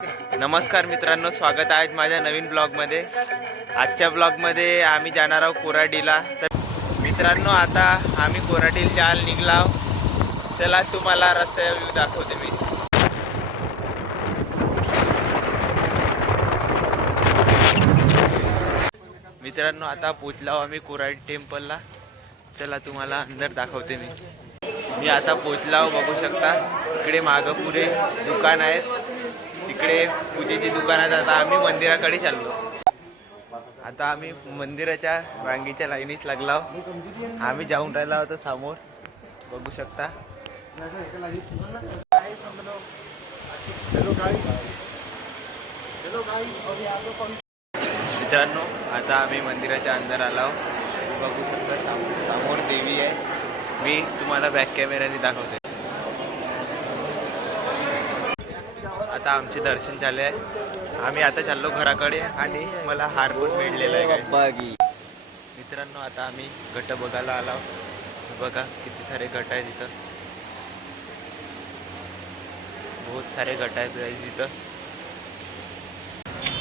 नमस्कार मित्रांनो, स्वागत आहे माझ्या नवीन ब्लॉगमध्ये। आजच्या ब्लॉगमध्ये आम्ही जाणार आहोत कोराडीला। तर मित्रांनो, आता आम्ही कोराडीला जायला निघलो। चला तुम्हाला रस्ता व्ह्यू दाखवते मी। मित्रांनो, आता पोहोचलो आम्ही कोराडी टेम्पलला। चला तुम्हाला अंदर दाखवते मी आता पोहोचलो, बघू शकता। इकडे मागं पुरे दुकान आहेत, तिकडे पूजेची दुकान आहेत। आता आम्ही मंदिराकडे चाललो। आता आम्ही मंदिराच्या रांगेच्या लाईनीत लागलो। आम्ही जाऊन राहिलो होतो समोर, बघू शकता। मित्रांनो, आता आम्ही मंदिराच्या अंदर आलो, बघू शकता। समोर देवी आहे, मी तुम्हाला बॅक कॅमेऱ्याने दाखवते। आता आमचे दर्शन झाले आहे। आम्ही आता चाललो घराकडे आणि मला हार पण मिळलेला आहे। मित्रांनो, आता आम्ही गट बघायला आलो। बघा किती सारे गट आहेत इथं, बहुत सारे गट आहेत इथं।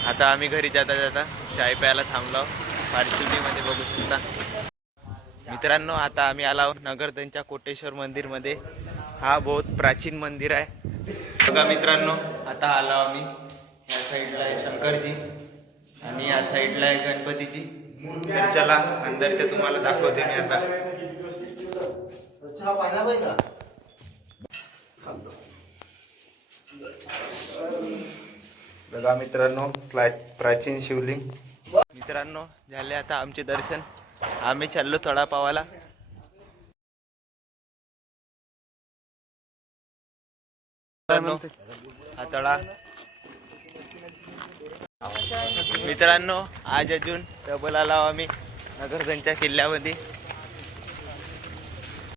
आता आम्ही घरी जाता जाता चाय प्यायला थांबलो फार्च्युनीमध्ये, बघू शकता। मित्रांनो, आता आम्ही आलो नगरधनच्या कोटेश्वर मंदिरमध्ये। हा बहुत प्राचीन मंदिर आहे। बघा मित्रांनो, आता आलो आम्ही। या साईडला आहे शंकरजी आणि या साईडला आहे गणपतीची। तर चला अंदरच्या तुम्हाला दाखवते मी आता। बघा मित्रांनो, प्राचीन शिवलिंग। मित्रांनो, झाले आता आमचे दर्शन। आम्ही चाललो तळापावाला। हा तळा। मित्रांनो, आज अजून डबल आलो आम्ही नगरधनच्या किल्ल्यामध्ये।